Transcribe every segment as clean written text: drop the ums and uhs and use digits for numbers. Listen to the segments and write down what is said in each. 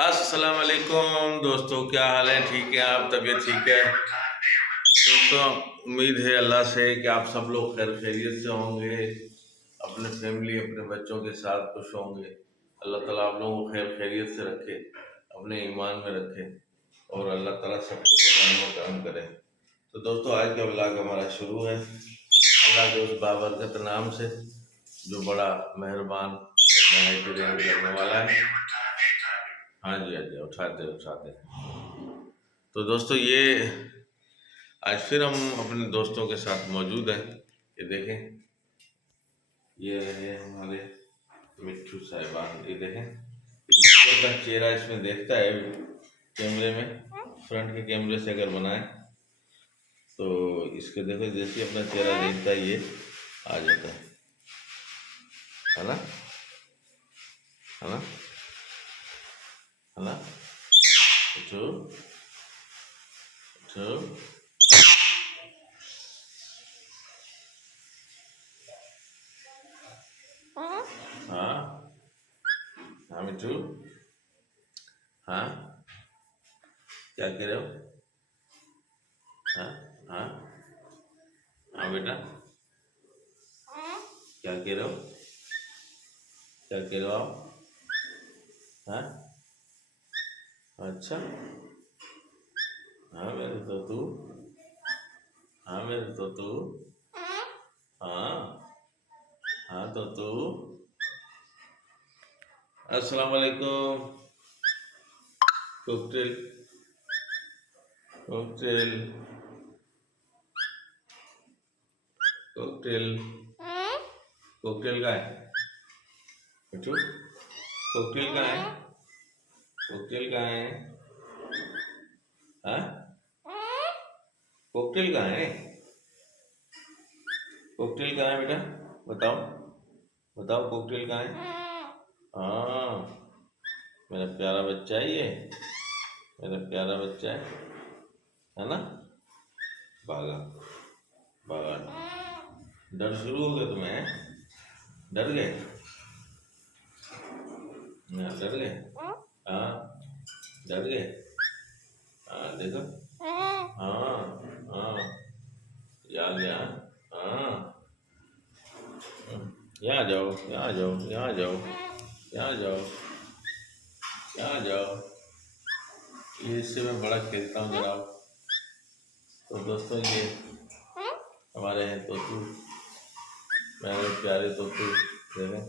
अस्सलाम वालेकुम दोस्तों, क्या हाल है? ठीक है आप? तबीयत ठीक है दोस्तों? उम्मीद है अल्लाह से कि आप सब लोग खैर खैरियत से होंगे, अपने फैमिली अपने बच्चों के साथ खुश होंगे। अल्लाह ताला आप लोगों को खैर खैरियत से रखे, अपने ईमान में रखे और अल्लाह ताला सबको बनाने काम करे। तो दोस्तों आज का व्लॉग हमारा शुरू है अल्लाह के उस बाबरकत नाम से जो बड़ा मेहरबान और नहायत रहम करने वाला है। हाँ जी हाँ जी, उठाते उठाते। तो दोस्तों ये आज फिर हम अपने दोस्तों के साथ मौजूद हैं। ये देखें, ये है हमारे मिट्ठू साहिबान। ये देखें, मिट्ठू अपना चेहरा इसमें देखता है कैमरे में, फ्रंट के कैमरे से अगर बनाए तो इसके देखो जैसे ही अपना चेहरा देखता है ये आ जाता है ना, है ना, है ना। मिट्ठू मिट्ठू, हाँ हाँ मिट्ठू, हाँ क्या कह रहे हो? हाँ हाँ हाँ बेटा, क्या कह रहे हो? क्या कह रहे हो आप? हाँ अच्छा, हाँ मेरे तो तू, हाँ मेरे तो तू, हाँ हाँ तो तू। अस्सलाम वालेकुम। कॉकटेल कॉकटेल कॉकटेल कॉकटेल का है मिठू, कॉकटेल का है, कॉकटेल का है, हाँ कॉकटेल का है, कॉकटेल का है बेटा, बताओ बताओ कॉकटेल का है। हाँ मेरा प्यारा बच्चा है ये, मेरा प्यारा बच्चा है ना। भागा भागा, डर शुरू हो गया तुम्हें? डर गए? हाँ, डर गए? हाँ डर गए? हाँ देखो, हाँ हाँ याद यहाँ, हाँ यहाँ जाओ यहाँ जाओ यहाँ जाओ यहाँ जाओ यहाँ जाओ। ये इससे मैं बड़ा खेलता हूँ जनाब। तो दोस्तों ये हमारे हैं तोतू, मेरे प्यारे तोतू। देखें,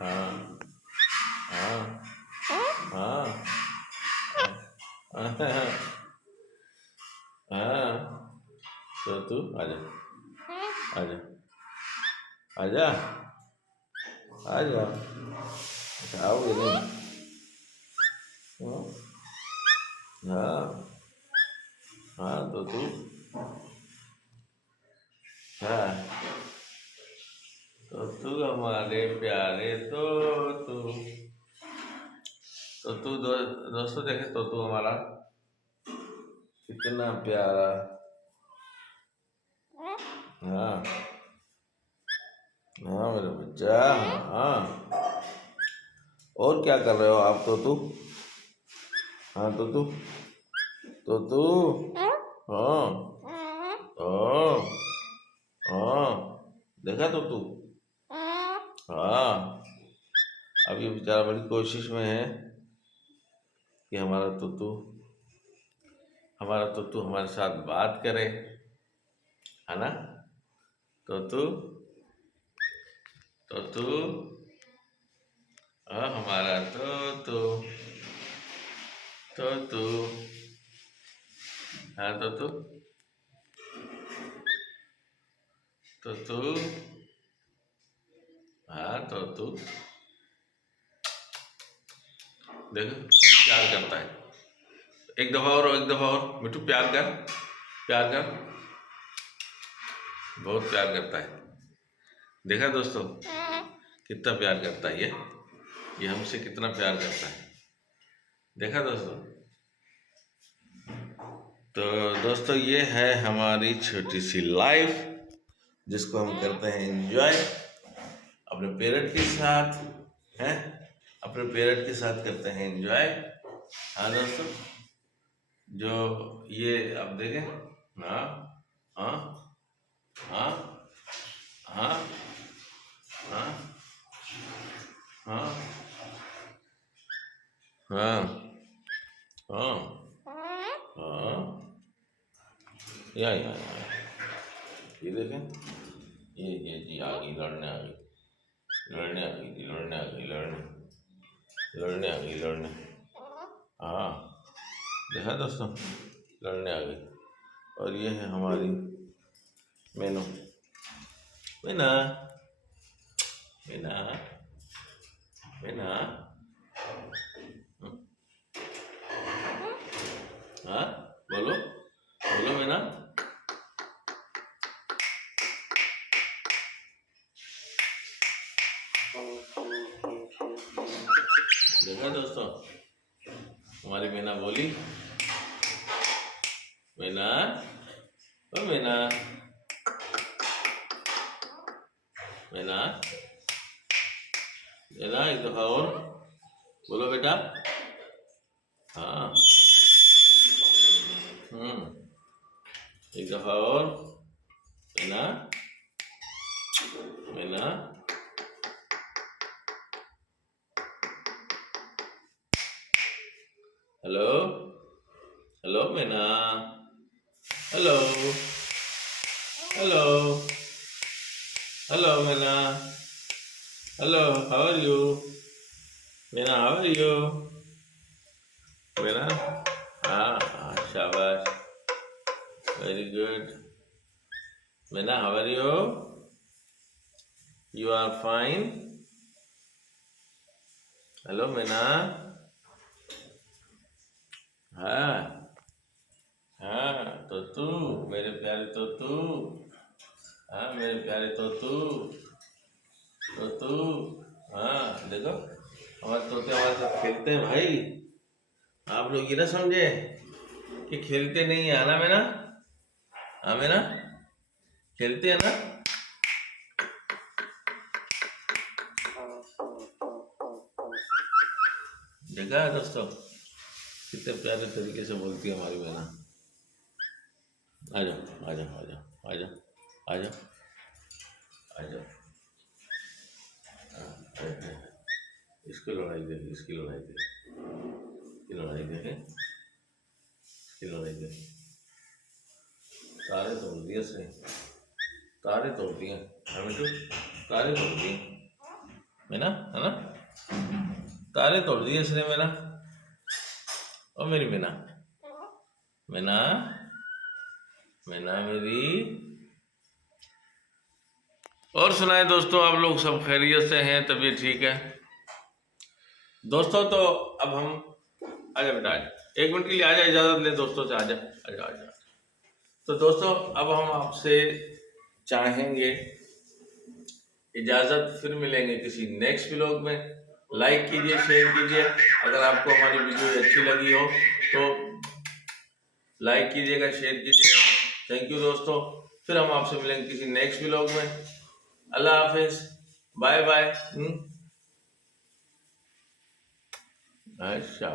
हाँ हाँ हाँ हाँ हाँ तोतू आजा आजा आजा आजा, आओगे नहीं? हाँ हाँ तोतू, हाँ तोतू हमारे प्यारे तोतू। दोस्तों देखे तोतू हमारा कितना प्यारा। हाँ हाँ मेरा बच्चा, हाँ। और क्या कर रहे हो आप तोतू? हाँ तोतू तोतू, हाँ हाँ हाँ देखा तोतू, हाँ। अब ये बेचारा बड़ी कोशिश में है कि हमारा तोतू हमारे साथ बात करे, है ना। तोतू तोतू, हाँ हमारा तोतू तोतू, हाँ तोतू तोतू, हाँ तोतू देखो प्यार करता है। एक दफा और, एक दफा और मिठू, प्यार कर, प्यार कर, बहुत प्यार करता है। देखा दोस्तों कितना प्यार करता है ये हमसे कितना प्यार करता है। देखा दोस्तों। तो दोस्तों ये है हमारी छोटी सी लाइफ जिसको हम करते हैं एंजॉय अपने पेरेंट के साथ, हैं अपने पेरेंट के साथ करते हैं एंजॉय। हाँ दोस्तों, जो ये आप देखें। हाँ हाँ हाँ हाँ हाँ हाँ हाँ हाँ हाँ, या ये देखें, ये जी आ गई, लड़ने आ गई, लड़ने आ गई, लड़ने आ गई, लड़ने आ गई, लड़ने। हाँ, देखा दोस्तों, लड़ने आ गई। और ये है हमारी मीनू। मीना, मीना, मीना। हाँ, बोलो बोलो मीना। देखा दोस्तों, हमारी मीना बोली। मीना, ओ मीना, मीना, मीना, एक दफा और बोलो बेटा। हाँ, एक दफा और। Meena, Meena, hello, hello Meena, hello, hello, hello Meena, hello, how are you? Meena, how are you? Meena, हाँ, शाबाश, very good. Meena, how are you? You are fine? Hello Meena. हाँ हाँ, तोतू, मेरे प्यारे तोतू। हाँ, मेरे प्यारे तोतू, तोतू। हाँ, देखो, हमारे तोते हमारे साथ खेलते हैं भाई। आप लोग ये ना समझे कि खेलते नहीं है ना मीना। हाँ मीना, खेलते हैं ना। देखा है दोस्तों, कितने प्यारे तरीके से बोलती है हमारी मीना। आ जाओ आ जाओ आ जाओ आ जाओ आ जाओ आ जाओ। इसकी लड़ाई देखे, इसकी लड़ाई देखे, इसकी लड़ाई देखे, इसकी लड़ाई देखे। तारे तोड़ दिए इसने, तारे तोड़ दिए। हमें तो तारे तोड़ दिए मीना, है ना। तारे तोड़ दिए इसने मीना। और मेरी मीना, मीना, मीना मेरी। और सुनाए दोस्तों, आप लोग सब खैरियत से हैं, तबीयत ठीक है दोस्तों। तो अब हम आजा बेटा, आजा, एक मिनट के लिए आजा, इजाजत ले दोस्तों से, आजा आजा आजा। तो दोस्तों, अब हम आपसे चाहेंगे इजाजत, फिर मिलेंगे किसी नेक्स्ट व्लॉग में। लाइक कीजिए, शेयर कीजिए। अगर आपको हमारी वीडियो अच्छी लगी हो तो लाइक कीजिएगा, शेयर कीजिएगा। थैंक यू दोस्तों, फिर हम आपसे मिलेंगे किसी नेक्स्ट व्लॉग में। अल्लाह हाफिज, बाय बाय। अच्छा।